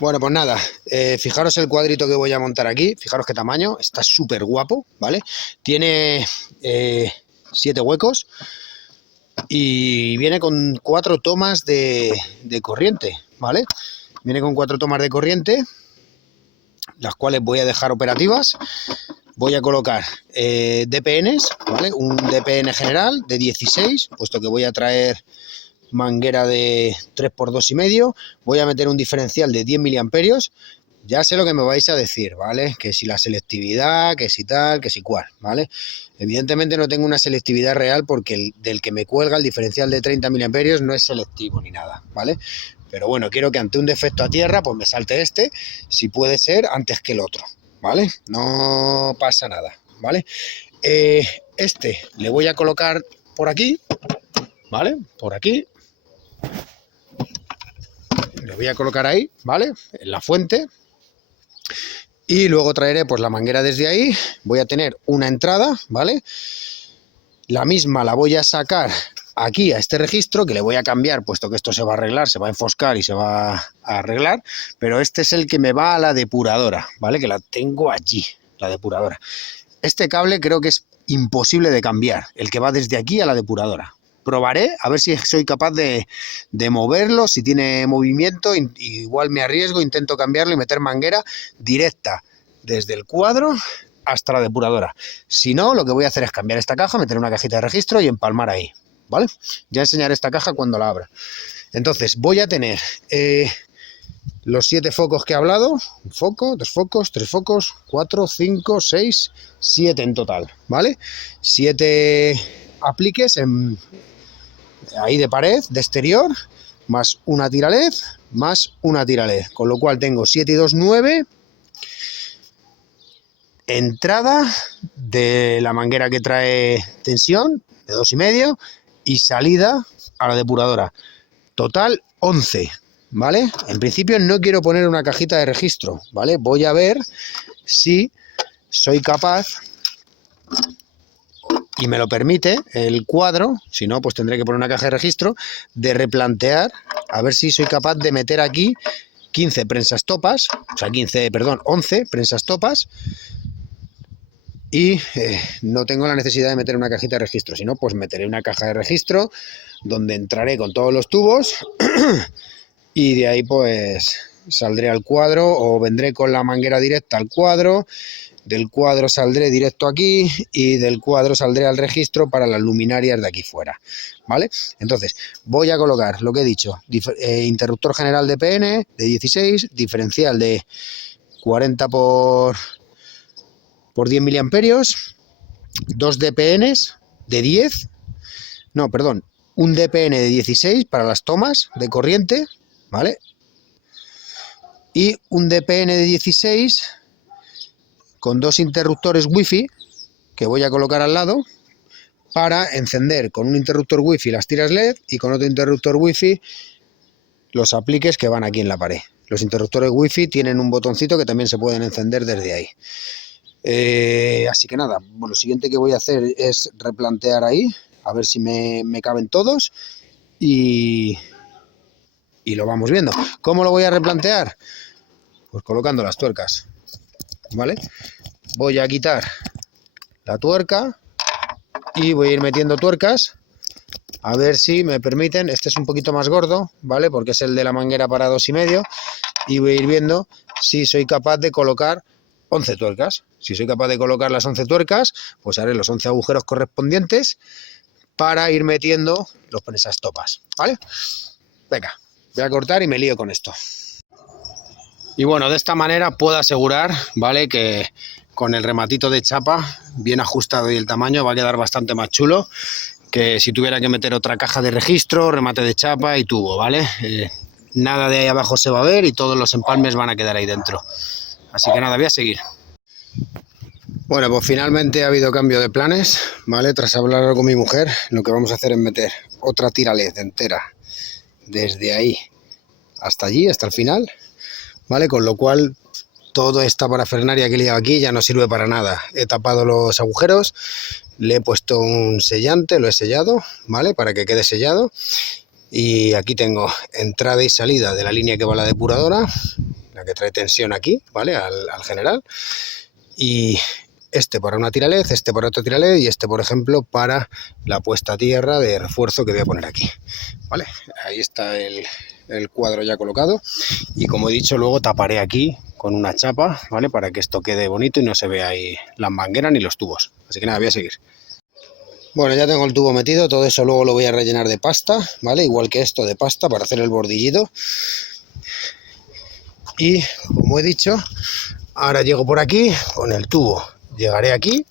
Bueno, pues nada, fijaros el cuadrito que voy a montar aquí, fijaros qué tamaño, está súper guapo, ¿vale? Tiene 7 huecos y viene con 4 tomas de corriente, ¿vale? Viene con 4 tomas de corriente, las cuales voy a dejar operativas. Voy a colocar DPNs, ¿vale? Un DPN general de 16, puesto que voy a traer manguera de 3x2,5. Voy a meter un diferencial de 10 miliamperios. Ya sé lo que me vais a decir, ¿vale? Que si la selectividad, que si tal, que si cual, ¿vale? Evidentemente no tengo una selectividad real porque del que me cuelga el diferencial de 30 miliamperios no es selectivo ni nada, ¿vale? Pero bueno, quiero que ante un defecto a tierra, pues me salte este, si puede ser, antes que el otro, ¿vale? No pasa nada, ¿vale? Este le voy a colocar por aquí, ¿vale? Por aquí. Le voy a colocar ahí, ¿vale? En la fuente. Y luego traeré pues la manguera desde ahí. Voy a tener una entrada, ¿vale? La misma la voy a sacar aquí a este registro, que le voy a cambiar, puesto que esto se va a arreglar, se va a enfoscar y se va a arreglar. Pero este es el que me va a la depuradora, ¿vale? Que la tengo allí, la depuradora. Este cable creo que es imposible de cambiar, el que va desde aquí a la depuradora. Probaré a ver si soy capaz de moverlo, si tiene movimiento, igual me arriesgo, intento cambiarlo y meter manguera directa desde el cuadro hasta la depuradora. Si no, lo que voy a hacer es cambiar esta caja, meter una cajita de registro y empalmar ahí, ¿vale? Ya enseñaré esta caja cuando la abra. Entonces voy a tener los 7 focos que he hablado, un foco, 2 focos, 3 focos, 4, 5, 6, 7 en total, ¿vale? 7 apliques ahí de pared, de exterior, más una tira LED, más una tira LED, con lo cual tengo 7 y 2, 9, entrada de la manguera que trae tensión, de 2,5, y salida a la depuradora, total 11, ¿vale? En principio no quiero poner una cajita de registro, ¿vale? Voy a ver si soy capaz, y me lo permite el cuadro, si no, pues tendré que poner una caja de registro, de replantear, a ver si soy capaz de meter aquí 15 prensas topas, o sea, 11 prensas topas, y no tengo la necesidad de meter una cajita de registro, si no, pues meteré una caja de registro donde entraré con todos los tubos y de ahí pues saldré al cuadro o vendré con la manguera directa al cuadro. Del cuadro saldré directo aquí y del cuadro saldré al registro para las luminarias de aquí fuera, ¿vale? Entonces, voy a colocar lo que he dicho, interruptor general de DPN de 16, diferencial de 40 por 10 miliamperios, 2 DPNs de 10, no, perdón, un DPN de 16 para las tomas de corriente, ¿vale? Y un DPN de 16 con 2 interruptores wifi que voy a colocar al lado para encender con un interruptor wifi las tiras LED y con otro interruptor wifi los apliques que van aquí en la pared. Los interruptores wifi tienen un botoncito que también se pueden encender desde ahí. Así que nada, bueno, lo siguiente que voy a hacer es replantear ahí, a ver si me caben todos y lo vamos viendo. ¿Cómo lo voy a replantear? Pues colocando las tuercas, ¿vale? Voy a quitar la tuerca y voy a ir metiendo tuercas a ver si me permiten. Este es un poquito más gordo, ¿vale? Porque es el de la manguera para 2,5 y voy a ir viendo si soy capaz de colocar 11 tuercas. Si soy capaz de colocar las 11 tuercas, pues haré los 11 agujeros correspondientes para ir metiendo los prensas topas, ¿vale? Venga, voy a cortar y me lío con esto. Y bueno, de esta manera puedo asegurar, ¿vale?, que con el rematito de chapa bien ajustado y el tamaño va a quedar bastante más chulo que si tuviera que meter otra caja de registro, remate de chapa y tubo, ¿vale? Nada de ahí abajo se va a ver y todos los empalmes van a quedar ahí dentro. Así que nada, voy a seguir. Bueno, pues finalmente ha habido cambio de planes, ¿vale? Tras hablarlo con mi mujer, lo que vamos a hacer es meter otra tira LED entera desde ahí hasta allí, hasta el final, ¿vale? Con lo cual toda esta parafernalia que he liado aquí ya no sirve para nada. He tapado los agujeros, le he puesto un sellante, lo he sellado, ¿vale? Para que quede sellado. Y aquí tengo entrada y salida de la línea que va a la depuradora, la que trae tensión aquí, ¿vale? Al general. Y este para una tira LED, este para otra tira LED y este, por ejemplo, para la puesta a tierra de refuerzo que voy a poner aquí, ¿vale? Ahí está el cuadro ya colocado y, como he dicho, luego taparé aquí con una chapa, ¿vale? Para que esto quede bonito y no se vea ahí las mangueras ni los tubos. Así que nada, voy a seguir. Bueno, ya tengo el tubo metido, todo eso luego lo voy a rellenar de pasta, ¿vale? Igual que esto de pasta para hacer el bordillito. Y, como he dicho, ahora llego por aquí con el tubo. Llegaré aquí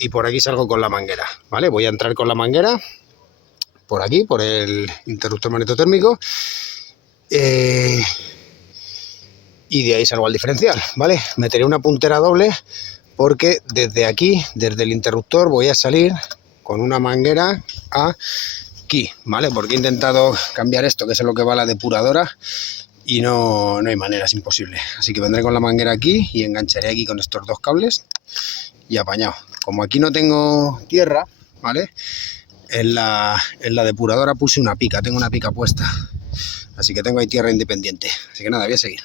y por aquí salgo con la manguera, ¿vale? Voy a entrar con la manguera por aquí, por el interruptor magnetotérmico, y de ahí salgo al diferencial, ¿vale? Meteré una puntera doble porque desde aquí, desde el interruptor, voy a salir con una manguera aquí, ¿vale? Porque he intentado cambiar esto, que es lo que va a la depuradora, y no hay manera, es imposible. Así que vendré con la manguera aquí y engancharé aquí con estos dos cables y apañado. Como aquí no tengo tierra, ¿vale? En la depuradora puse una pica, tengo una pica puesta. Así que tengo ahí tierra independiente. Así que nada, voy a seguir.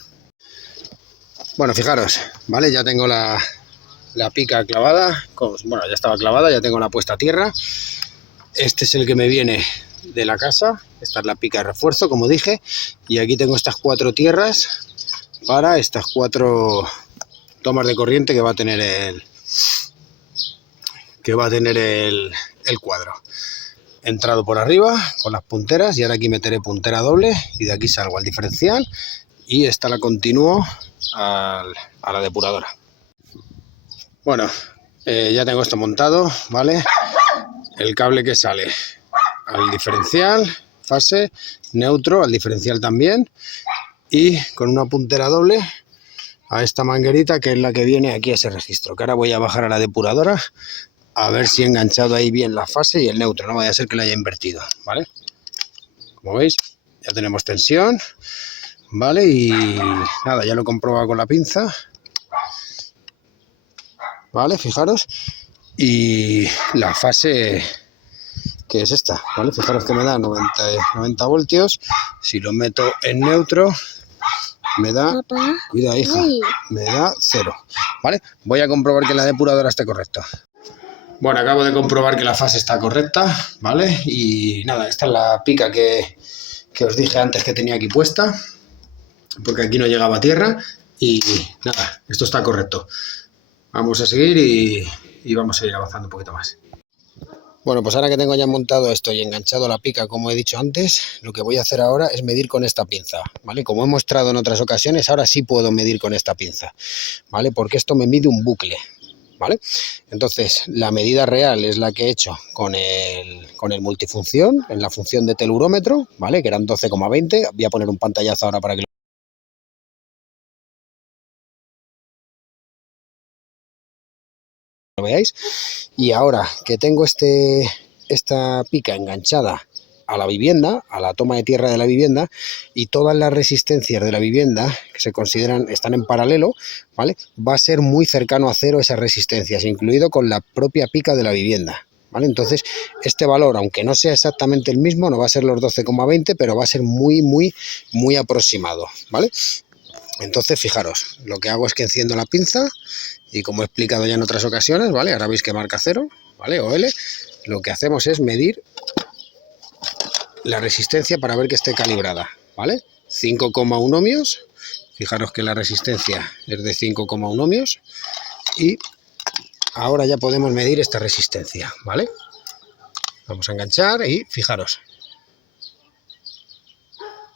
Bueno, fijaros, ¿vale? Ya tengo la pica clavada. Bueno, ya estaba clavada, ya tengo la puesta a tierra. Este es el que me viene de la casa. Esta es la pica de refuerzo, como dije, y aquí tengo estas 4 tierras para estas 4 tomas de corriente que va a tener el cuadro. He entrado por arriba con las punteras y ahora aquí meteré puntera doble y de aquí salgo al diferencial y esta la continúo a la depuradora. Bueno, ya tengo esto montado, ¿vale? El cable que sale al diferencial, fase, neutro, al diferencial también, y con una puntera doble a esta manguerita que es la que viene aquí a ese registro, que ahora voy a bajar a la depuradora a ver si he enganchado ahí bien la fase y el neutro, no vaya a ser que la haya invertido, ¿vale? Como veis, ya tenemos tensión, ¿vale? Y nada, ya lo he comprobado con la pinza, ¿vale? Fijaros, y la fase que es esta, ¿vale? Fijaros que me da 90 voltios. Si lo meto en neutro me da, papá, cuidado hija, me da 0, ¿vale? Voy a comprobar que la depuradora esté correcta. Bueno, acabo de comprobar que la fase está correcta, ¿vale? Y nada, esta es la pica que os dije antes que tenía aquí puesta, porque aquí no llegaba tierra y nada, esto está correcto. Vamos a seguir y vamos a ir avanzando un poquito más. Bueno, pues ahora que tengo ya montado esto y enganchado la pica, como he dicho antes, lo que voy a hacer ahora es medir con esta pinza, ¿vale? Como he mostrado en otras ocasiones, ahora sí puedo medir con esta pinza, ¿vale? Porque esto me mide un bucle, ¿vale? Entonces, la medida real es la que he hecho con el multifunción, en la función de telurómetro, ¿vale? Que eran 12,20. Voy a poner un pantallazo ahora para que lo veáis. Y ahora que tengo esta pica enganchada a la vivienda, a la toma de tierra de la vivienda, y todas las resistencias de la vivienda que se consideran están en paralelo, ¿vale? Va a ser muy cercano a 0 esas resistencias, incluido con la propia pica de la vivienda, ¿vale? Entonces, este valor, aunque no sea exactamente el mismo, no va a ser los 12,20, pero va a ser muy aproximado, ¿vale? Entonces, fijaros, lo que hago es que enciendo la pinza y, como he explicado ya en otras ocasiones, ¿vale? Ahora veis que marca 0, ¿vale? O L. Lo que hacemos es medir la resistencia para ver que esté calibrada, ¿vale? 5,1 ohmios. Fijaros que la resistencia es de 5,1 ohmios. Y ahora ya podemos medir esta resistencia, ¿vale? Vamos a enganchar y fijaros.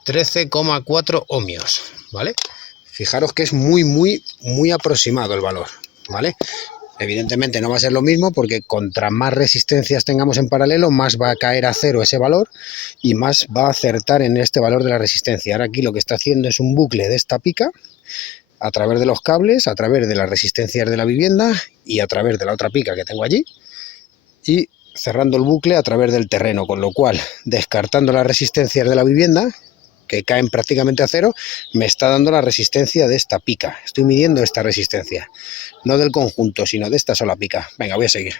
13,4 ohmios, ¿vale? Fijaros que es muy aproximado el valor, ¿vale? Evidentemente no va a ser lo mismo porque contra más resistencias tengamos en paralelo, más va a caer a 0 ese valor y más va a acertar en este valor de la resistencia. Ahora aquí lo que está haciendo es un bucle de esta pica a través de los cables, a través de las resistencias de la vivienda y a través de la otra pica que tengo allí, y cerrando el bucle a través del terreno, con lo cual, descartando las resistencias de la vivienda, que caen prácticamente a cero, me está dando la resistencia de esta pica. Estoy midiendo esta resistencia, no del conjunto, sino de esta sola pica. Venga, voy a seguir.